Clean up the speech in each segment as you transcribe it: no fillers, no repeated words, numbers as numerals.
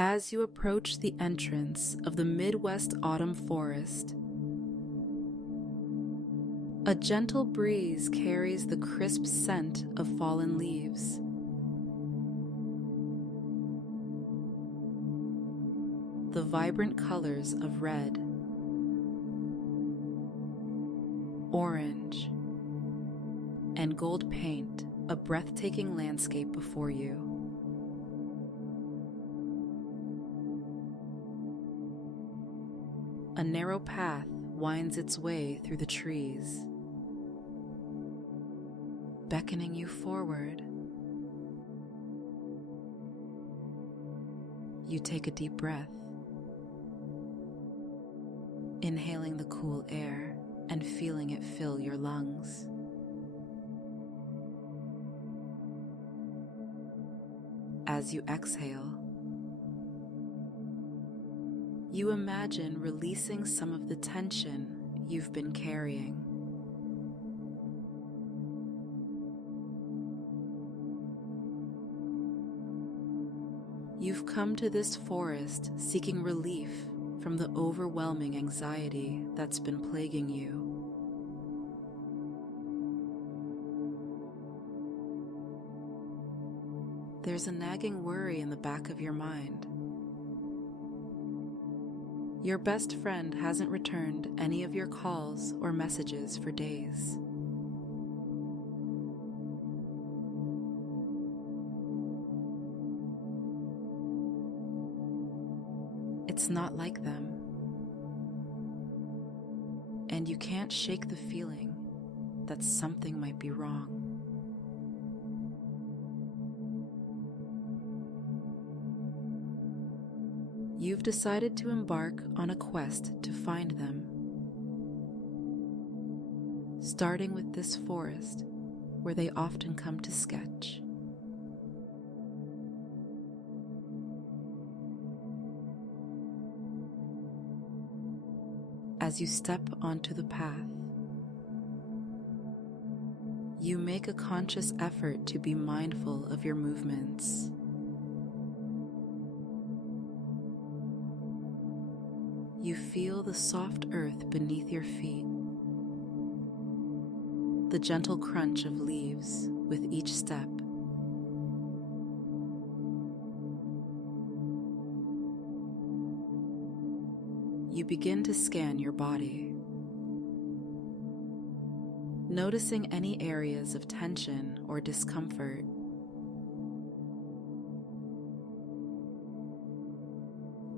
As you approach the entrance of the Midwest autumn forest, a gentle breeze carries the crisp scent of fallen leaves. The vibrant colors of red, orange, and gold paint a breathtaking landscape before you. A narrow path winds its way through the trees, beckoning you forward. You take a deep breath, inhaling the cool air and feeling it fill your lungs. As you exhale, you imagine releasing some of the tension you've been carrying. You've come to this forest seeking relief from the overwhelming anxiety that's been plaguing you. There's a nagging worry in the back of your mind. Your best friend hasn't returned any of your calls or messages for days. It's not like them, and you can't shake the feeling that something might be wrong. You've decided to embark on a quest to find them, starting with this forest where they often come to sketch. As you step onto the path, you make a conscious effort to be mindful of your movements. You feel the soft earth beneath your feet, the gentle crunch of leaves with each step. You begin to scan your body, noticing any areas of tension or discomfort.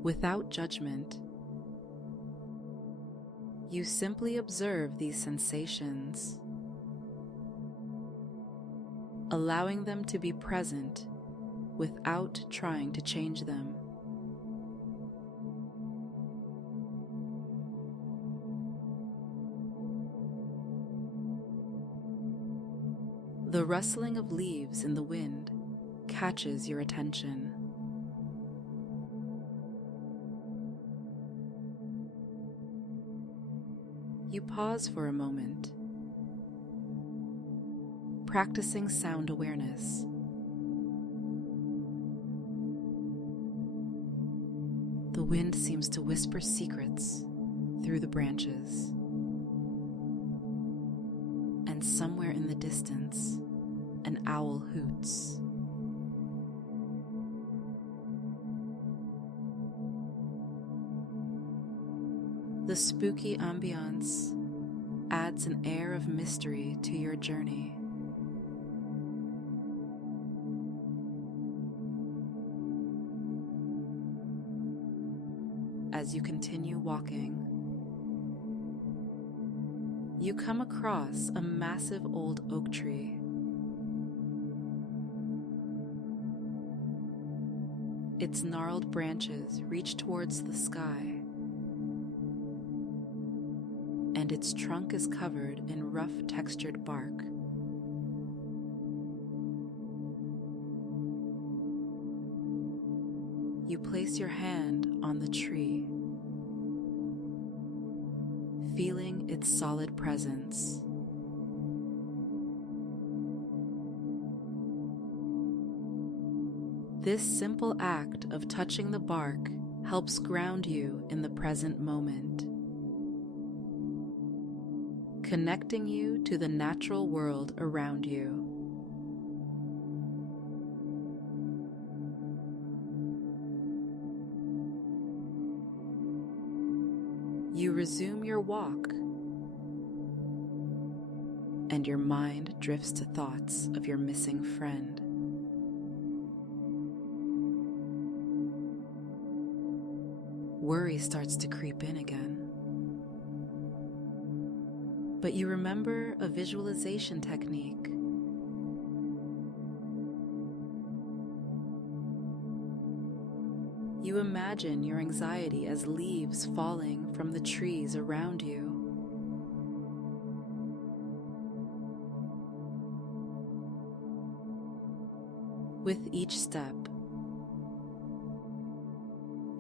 Without judgment, you simply observe these sensations, allowing them to be present without trying to change them. The rustling of leaves in the wind catches your attention. You pause for a moment, practicing sound awareness. The wind seems to whisper secrets through the branches, and somewhere in the distance, an owl hoots. The spooky ambiance adds an air of mystery to your journey. As you continue walking, you come across a massive old oak tree. Its gnarled branches reach towards the sky, and its trunk is covered in rough textured bark. You place your hand on the tree, feeling its solid presence. This simple act of touching the bark helps ground you in the present moment, connecting you to the natural world around you. You resume your walk, and your mind drifts to thoughts of your missing friend. Worry starts to creep in again. But you remember a visualization technique. You imagine your anxiety as leaves falling from the trees around you. With each step,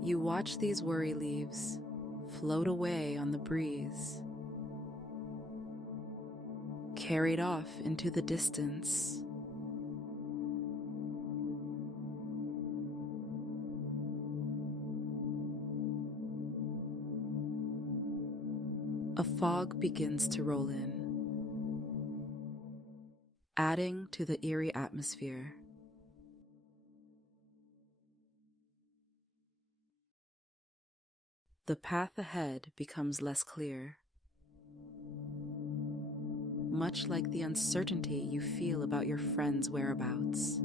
you watch these worry leaves float away on the breeze, carried off into the distance. A fog begins to roll in, adding to the eerie atmosphere. The path ahead becomes less clear, much like the uncertainty you feel about your friend's whereabouts.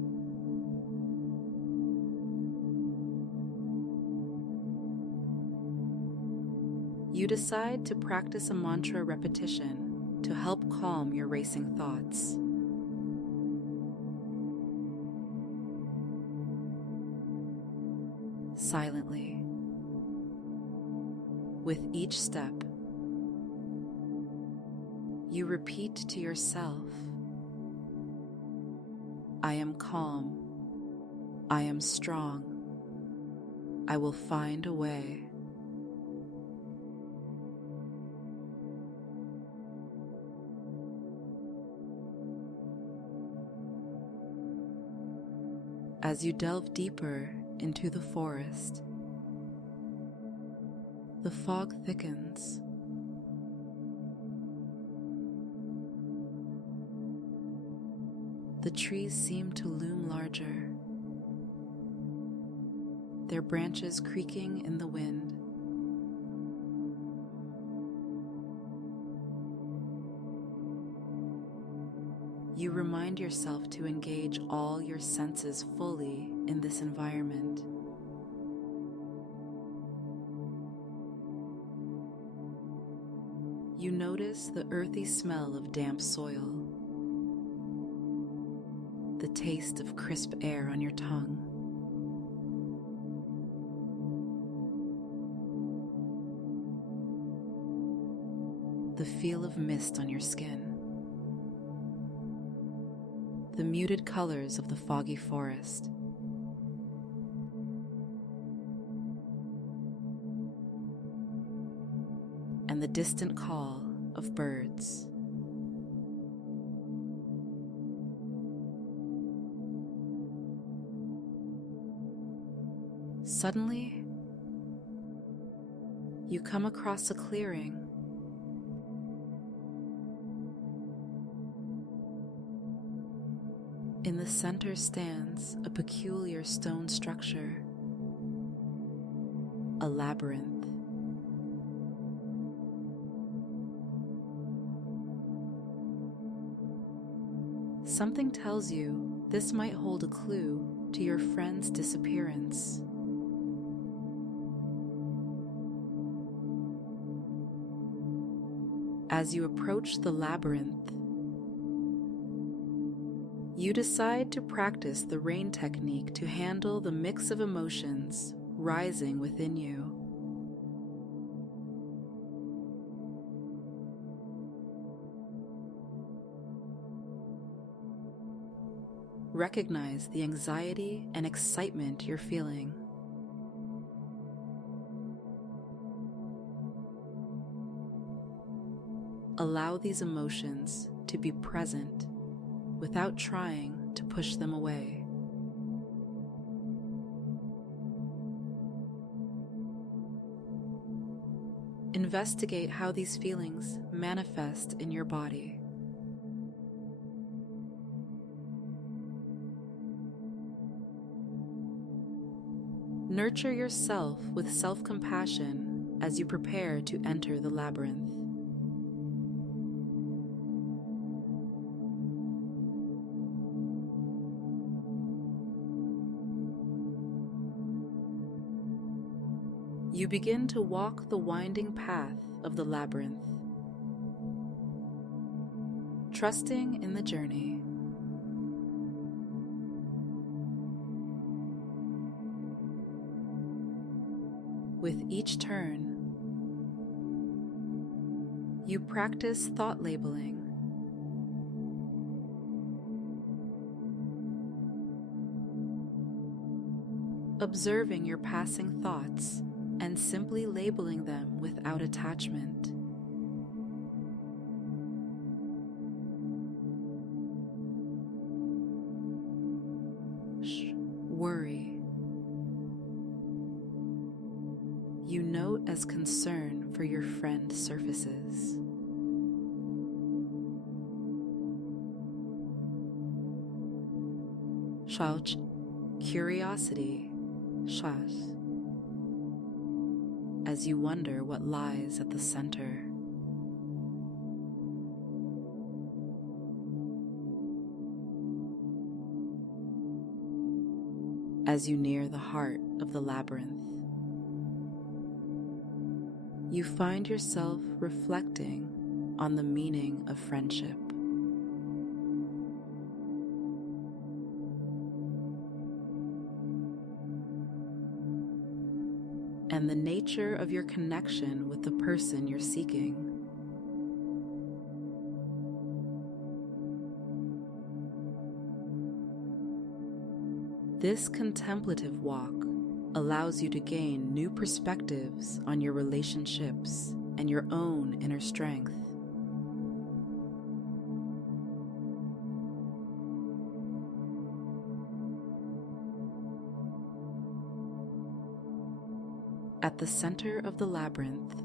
You decide to practice a mantra repetition to help calm your racing thoughts. Silently, with each step, you repeat to yourself, I am calm, I am strong, I will find a way. As you delve deeper into the forest, the fog thickens. The trees seem to loom larger, their branches creaking in the wind. You remind yourself to engage all your senses fully in this environment. You notice the earthy smell of damp soil, the taste of crisp air on your tongue. The feel of mist on your skin. The muted colors of the foggy forest. And the distant call of birds. Suddenly, you come across a clearing. In the center stands a peculiar stone structure, a labyrinth. Something tells you this might hold a clue to your friend's disappearance. As you approach the labyrinth, you decide to practice the rain technique to handle the mix of emotions rising within you. Recognize the anxiety and excitement you're feeling. Allow these emotions to be present without trying to push them away. Investigate how these feelings manifest in your body. Nurture yourself with self-compassion as you prepare to enter the labyrinth. You begin to walk the winding path of the labyrinth, trusting in the journey. With each turn, you practice thought labeling. Observing your passing thoughts and simply labeling them without attachment. Worry. You note as concern for your friend surfaces. Shouch, curiosity, shas, as you wonder what lies at the center. As you near the heart of the labyrinth, you find yourself reflecting on the meaning of friendship. And the nature of your connection with the person you're seeking. This contemplative walk allows you to gain new perspectives on your relationships and your own inner strength. At the center of the labyrinth,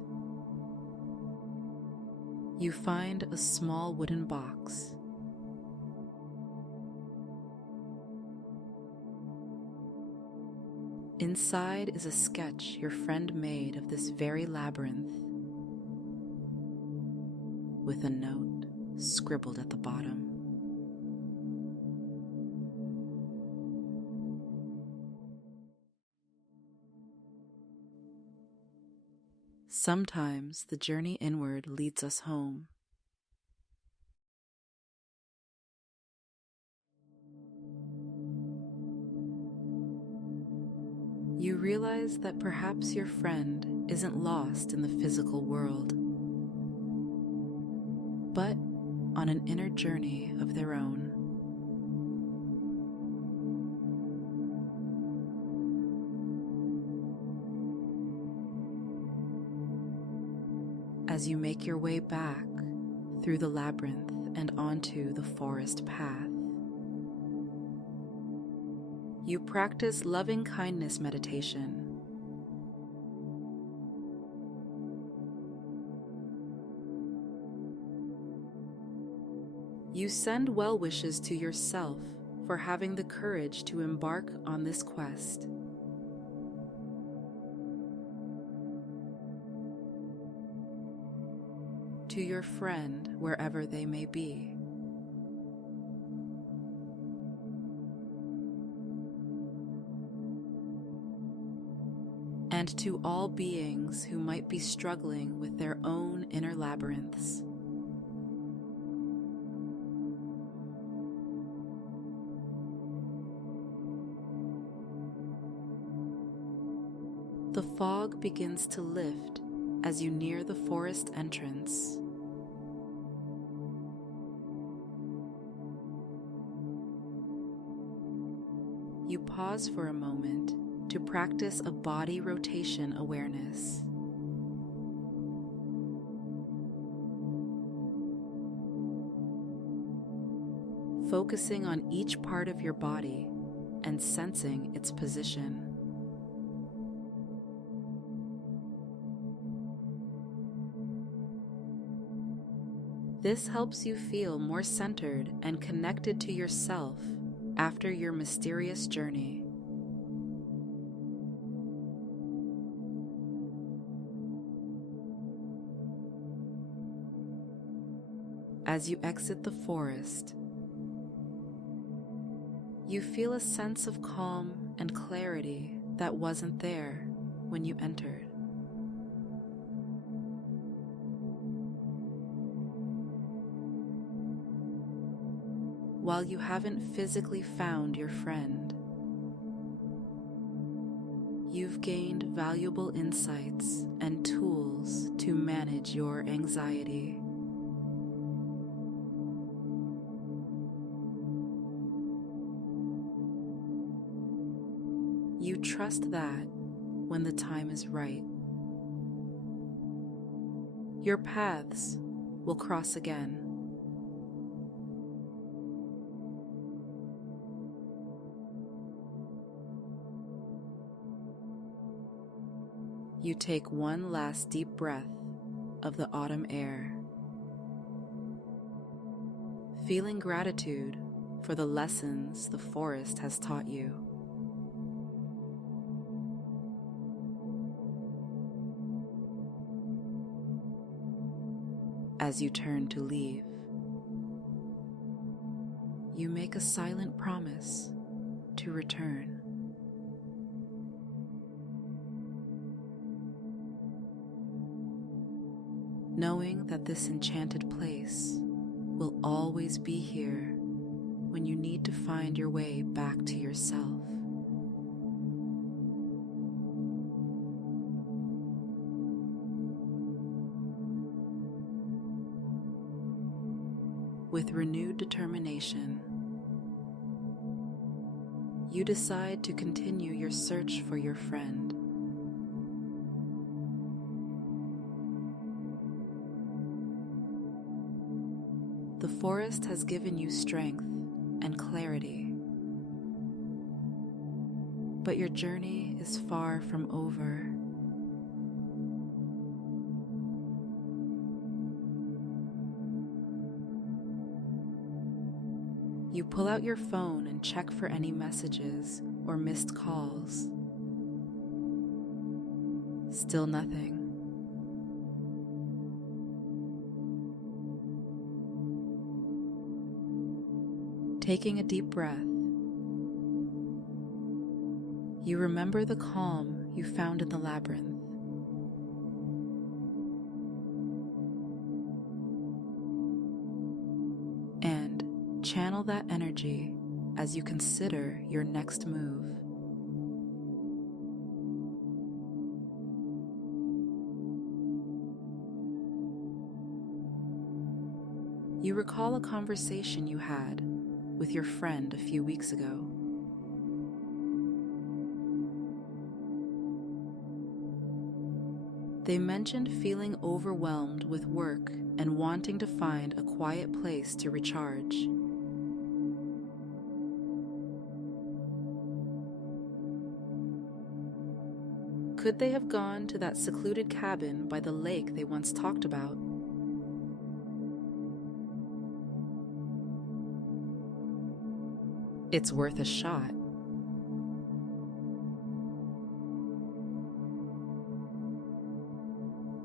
you find a small wooden box. Inside is a sketch your friend made of this very labyrinth, with a note scribbled at the bottom. Sometimes the journey inward leads us home. You realize that perhaps your friend isn't lost in the physical world, but on an inner journey of their own. As you make your way back through the labyrinth and onto the forest path, you practice loving kindness meditation. You send well wishes to yourself for having the courage to embark on this quest. To your friend, wherever they may be. And to all beings who might be struggling with their own inner labyrinths. The fog begins to lift as you near the forest entrance. You pause for a moment to practice a body rotation awareness. Focusing on each part of your body and sensing its position. This helps you feel more centered and connected to yourself after your mysterious journey. As you exit the forest, you feel a sense of calm and clarity that wasn't there when you entered. While you haven't physically found your friend, you've gained valuable insights and tools to manage your anxiety. You trust that when the time is right, your paths will cross again. You take one last deep breath of the autumn air, feeling gratitude for the lessons the forest has taught you. As you turn to leave, you make a silent promise to return. Knowing that this enchanted place will always be here when you need to find your way back to yourself. With renewed determination, you decide to continue your search for your friend. The forest has given you strength and clarity, but your journey is far from over. You pull out your phone and check for any messages or missed calls. Still nothing. Taking a deep breath, you remember the calm you found in the labyrinth. And channel that energy as you consider your next move. You recall a conversation you had with your friend a few weeks ago. They mentioned feeling overwhelmed with work and wanting to find a quiet place to recharge. Could they have gone to that secluded cabin by the lake they once talked about? It's worth a shot.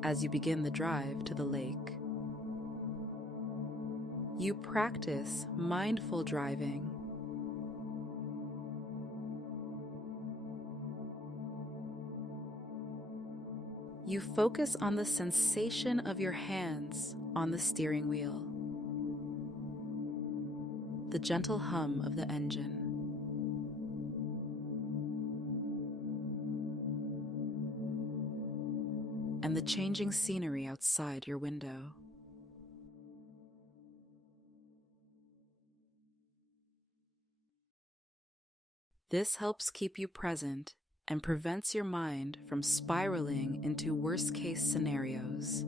As you begin the drive to the lake, you practice mindful driving. You focus on the sensation of your hands on the steering wheel, the gentle hum of the engine, and the changing scenery outside your window. This helps keep you present and prevents your mind from spiraling into worst-case scenarios.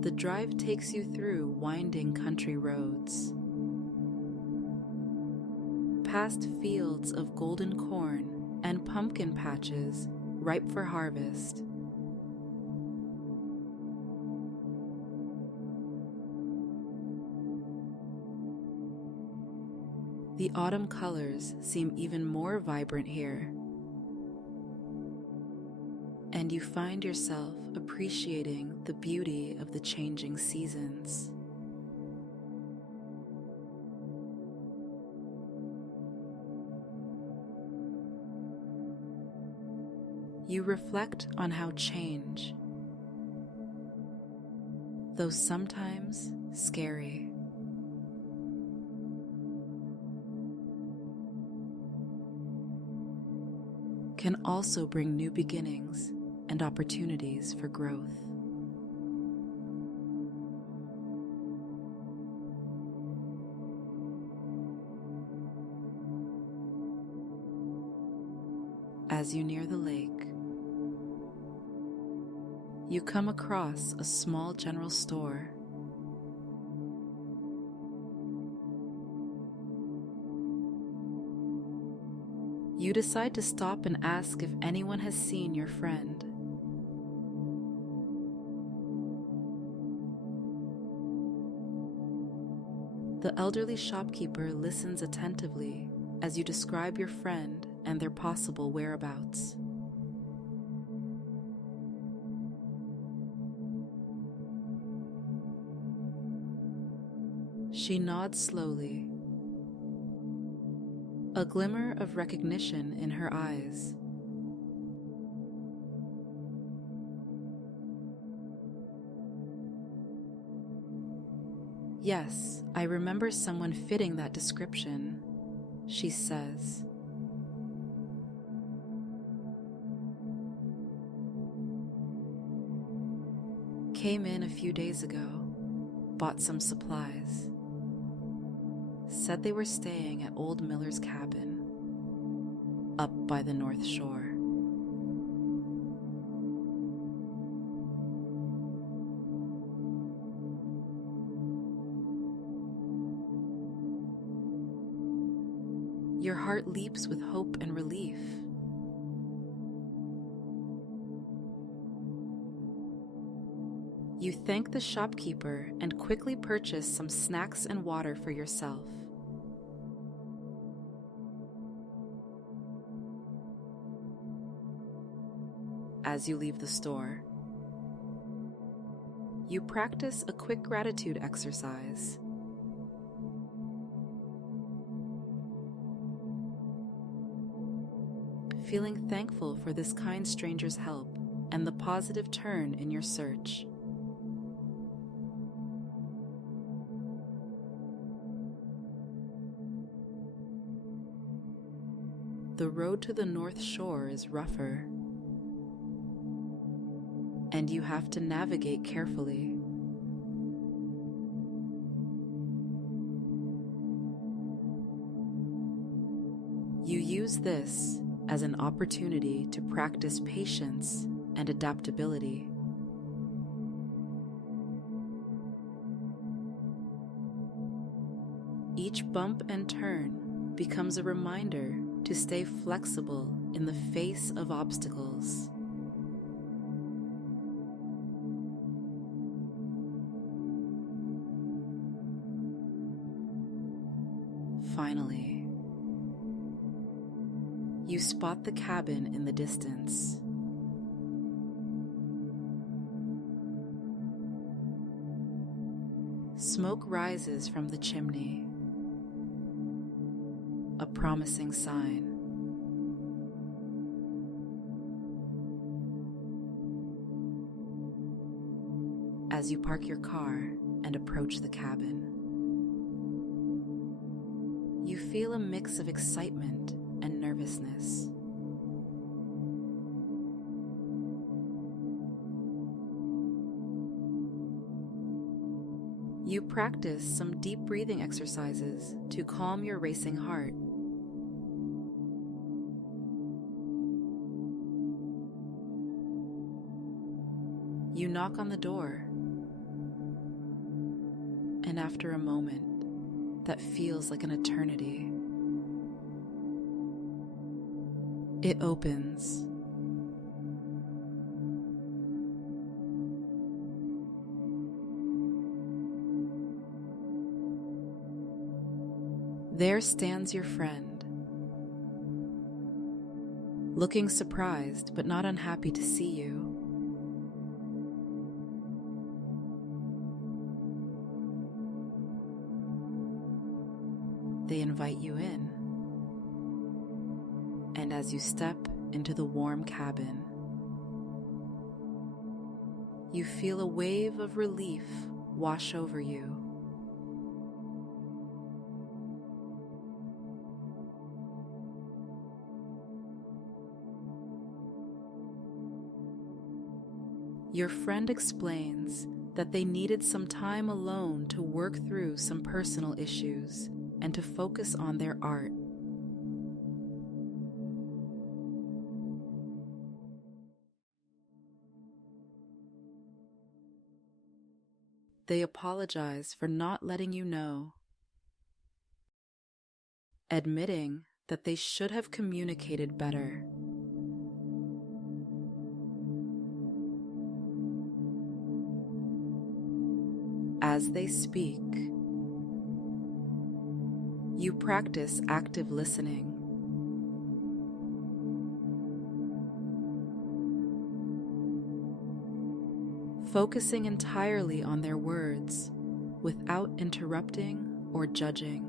The drive takes you through winding country roads, past fields of golden corn and pumpkin patches ripe for harvest. The autumn colors seem even more vibrant here, and you find yourself appreciating the beauty of the changing seasons. You reflect on how change, though sometimes scary, can also bring new beginnings and opportunities for growth. As you near the lake, you come across a small general store. You decide to stop and ask if anyone has seen your friend. The elderly shopkeeper listens attentively as you describe your friend and their possible whereabouts. She nods slowly, a glimmer of recognition in her eyes. "Yes, I remember someone fitting that description," she says. "Came in a few days ago, bought some supplies. Said they were staying at Old Miller's cabin, up by the North Shore." Your heart leaps with hope and relief. You thank the shopkeeper and quickly purchase some snacks and water for yourself. As you leave the store, you practice a quick gratitude exercise. Feeling thankful for this kind stranger's help and the positive turn in your search. The road to the North Shore is rougher, and you have to navigate carefully. You use this as an opportunity to practice patience and adaptability. Each bump and turn becomes a reminder to stay flexible in the face of obstacles. Finally, you spot the cabin in the distance. Smoke rises from the chimney, a promising sign. As you park your car and approach the cabin, you feel a mix of excitement and nervousness. You practice some deep breathing exercises to calm your racing heart. You knock on the door, and after a moment that feels like an eternity, It opens. There stands your friend, looking surprised but not unhappy to see you. They invite you in, and as you step into the warm cabin, you feel a wave of relief wash over you. Your friend explains that they needed some time alone to work through some personal issues and to focus on their art. They apologize for not letting you know, admitting that they should have communicated better. As they speak, you practice active listening. Focusing entirely on their words without interrupting or judging.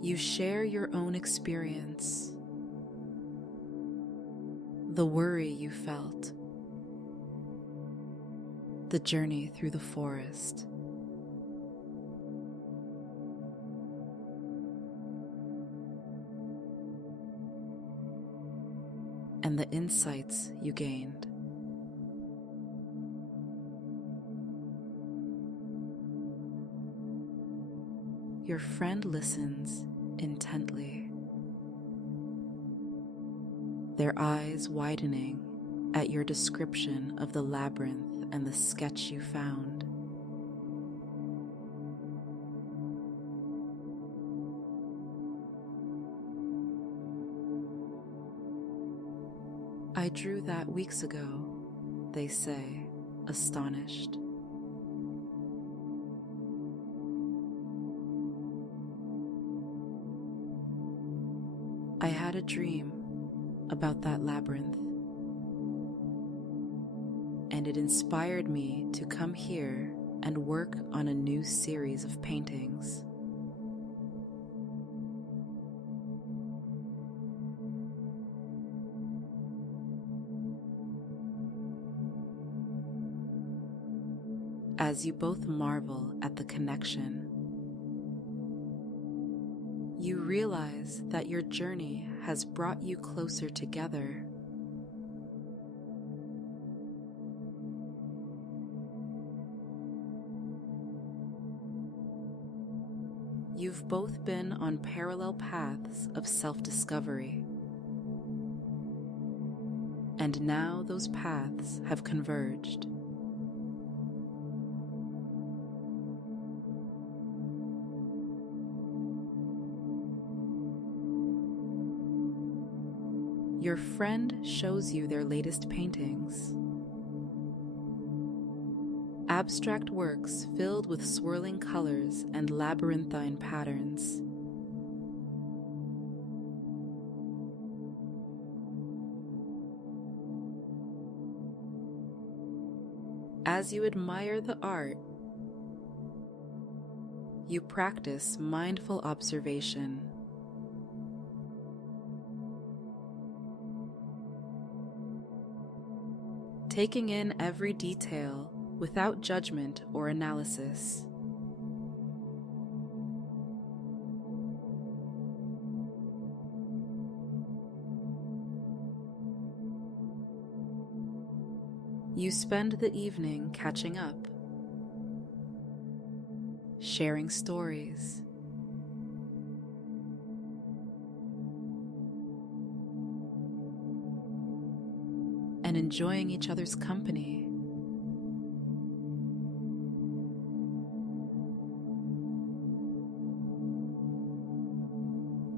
You share your own experience, the worry you felt, the journey through the forest. And the insights you gained. Your friend listens intently, their eyes widening at your description of the labyrinth and the sketch you found. I drew that weeks ago, they say, astonished. I had a dream about that labyrinth, and it inspired me to come here and work on a new series of paintings. As you both marvel at the connection, you realize that your journey has brought you closer together. You've both been on parallel paths of self-discovery, and now those paths have converged. Your friend shows you their latest paintings. Abstract works filled with swirling colors and labyrinthine patterns. As you admire the art, you practice mindful observation. Taking in every detail without judgment or analysis. You spend the evening catching up, sharing stories, and enjoying each other's company.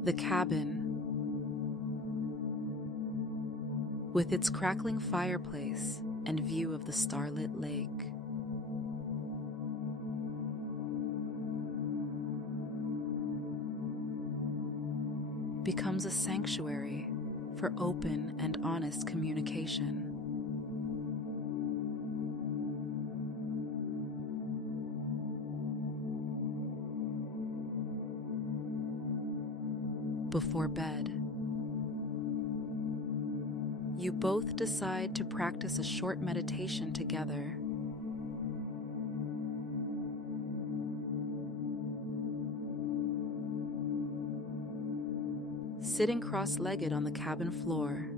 The cabin, with its crackling fireplace and view of the starlit lake, becomes a sanctuary for open and honest communication. Before bed, you both decide to practice a short meditation together. Sitting cross-legged on the cabin floor,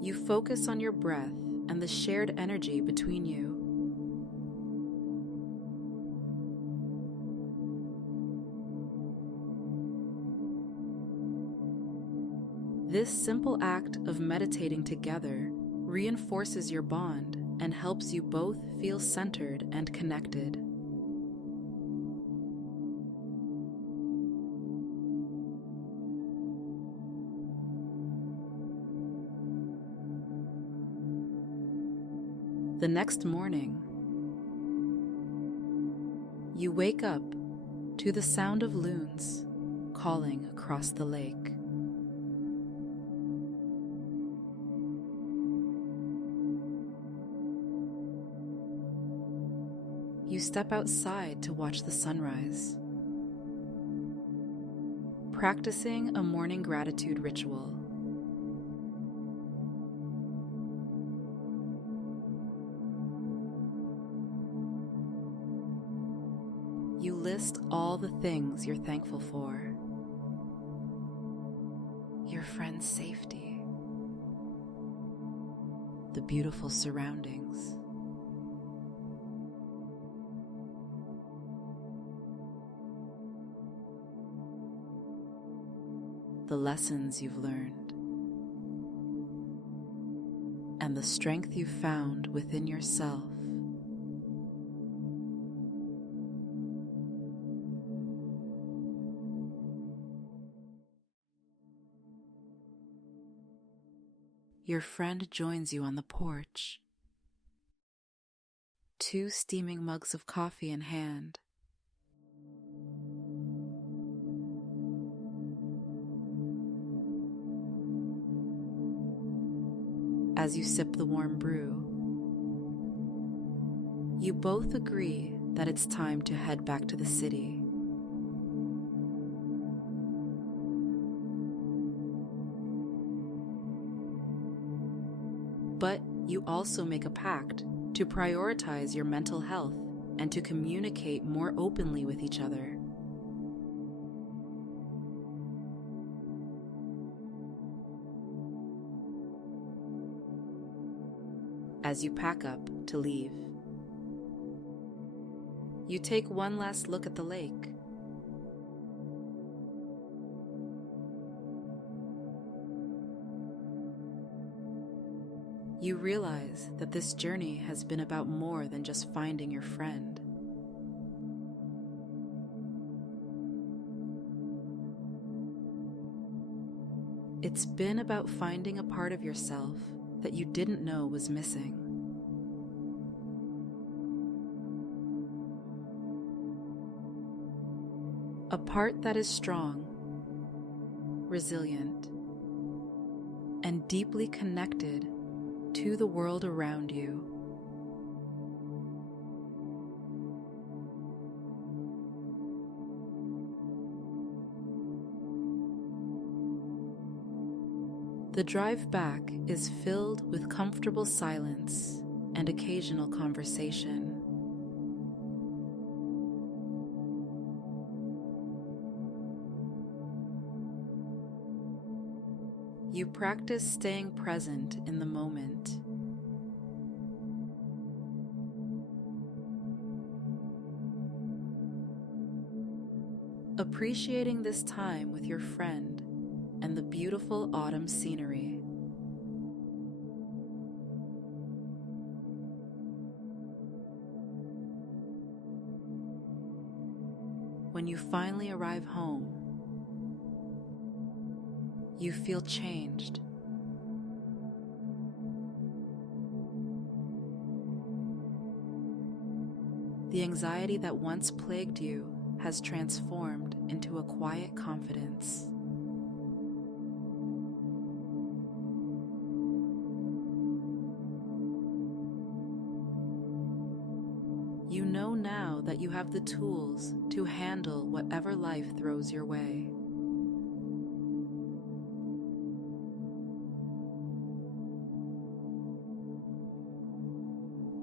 you focus on your breath and the shared energy between you. This simple act of meditating together reinforces your bond and helps you both feel centered and connected. The next morning, you wake up to the sound of loons calling across the lake. You step outside to watch the sunrise, practicing a morning gratitude ritual. You list all the things you're thankful for: your friend's safety, the beautiful surroundings, the lessons you've learned, and the strength you've found within yourself. Your friend joins you on the porch, 2 steaming mugs of coffee in hand. As you sip the warm brew, you both agree that it's time to head back to the city. But you also make a pact to prioritize your mental health and to communicate more openly with each other. As you pack up to leave, you take one last look at the lake. You realize that this journey has been about more than just finding your friend. It's been about finding a part of yourself that you didn't know was missing. A part that is strong, resilient, and deeply connected to the world around you. The drive back is filled with comfortable silence and occasional conversation. You practice staying present in the moment. Appreciating this time with your friend and the beautiful autumn scenery. when you finally arrive home, you feel changed. The anxiety that once plagued you has transformed into a quiet confidence. You know now that you have the tools to handle whatever life throws your way.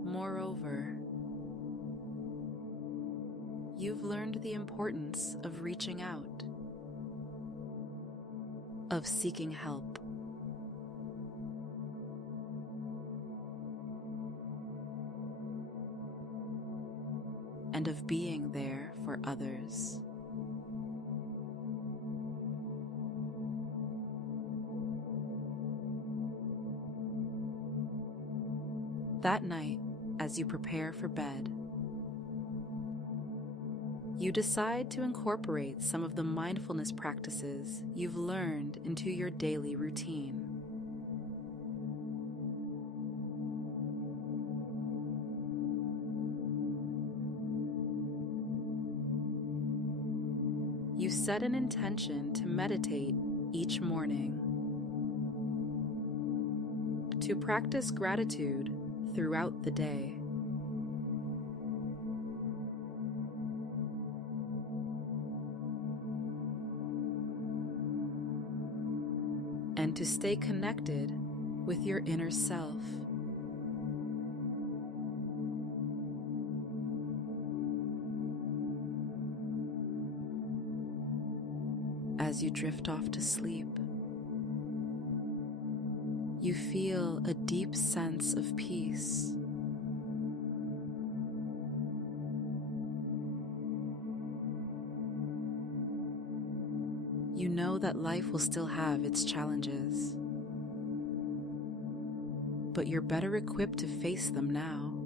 Moreover, you've learned the importance of reaching out, of seeking help, and of being there for others. That night, as you prepare for bed, you decide to incorporate some of the mindfulness practices you've learned into your daily routine. You set an intention to meditate each morning, to practice gratitude throughout the day, and to stay connected with your inner self. As you drift off to sleep, you feel a deep sense of peace. You know that life will still have its challenges, but you're better equipped to face them now.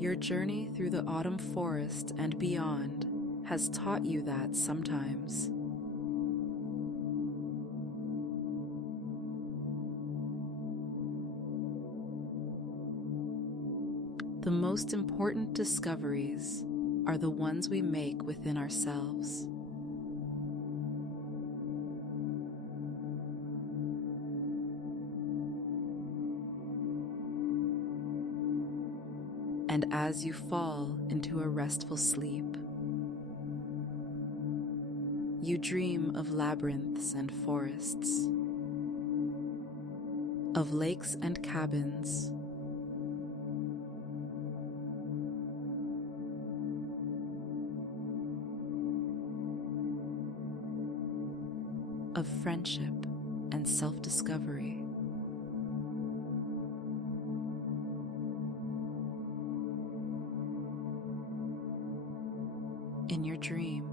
Your journey through the autumn forest and beyond has taught you that sometimes. The most important discoveries are the ones we make within ourselves. And as you fall into a restful sleep, you dream of labyrinths and forests, of lakes and cabins, of friendship and self-discovery. In your dream,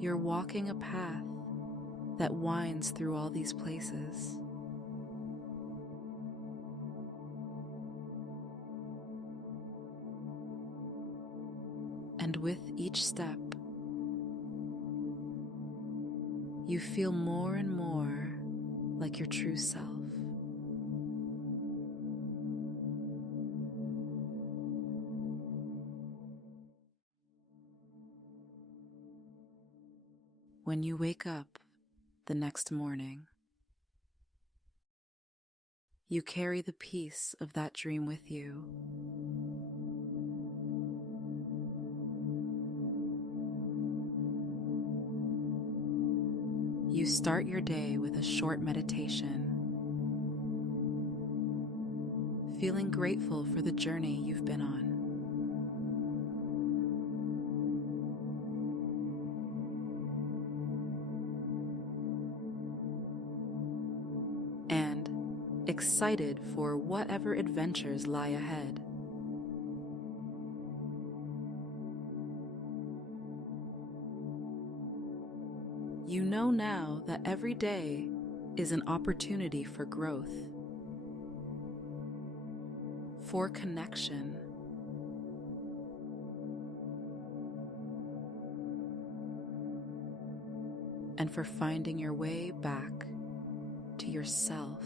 you're walking a path that winds through all these places. And with each step, you feel more and more like your true self. When you wake up the next morning, you carry the peace of that dream with you. You start your day with a short meditation, feeling grateful for the journey you've been on. And excited for whatever adventures lie ahead. You know now that every day is an opportunity for growth, for connection, and for finding your way back to yourself.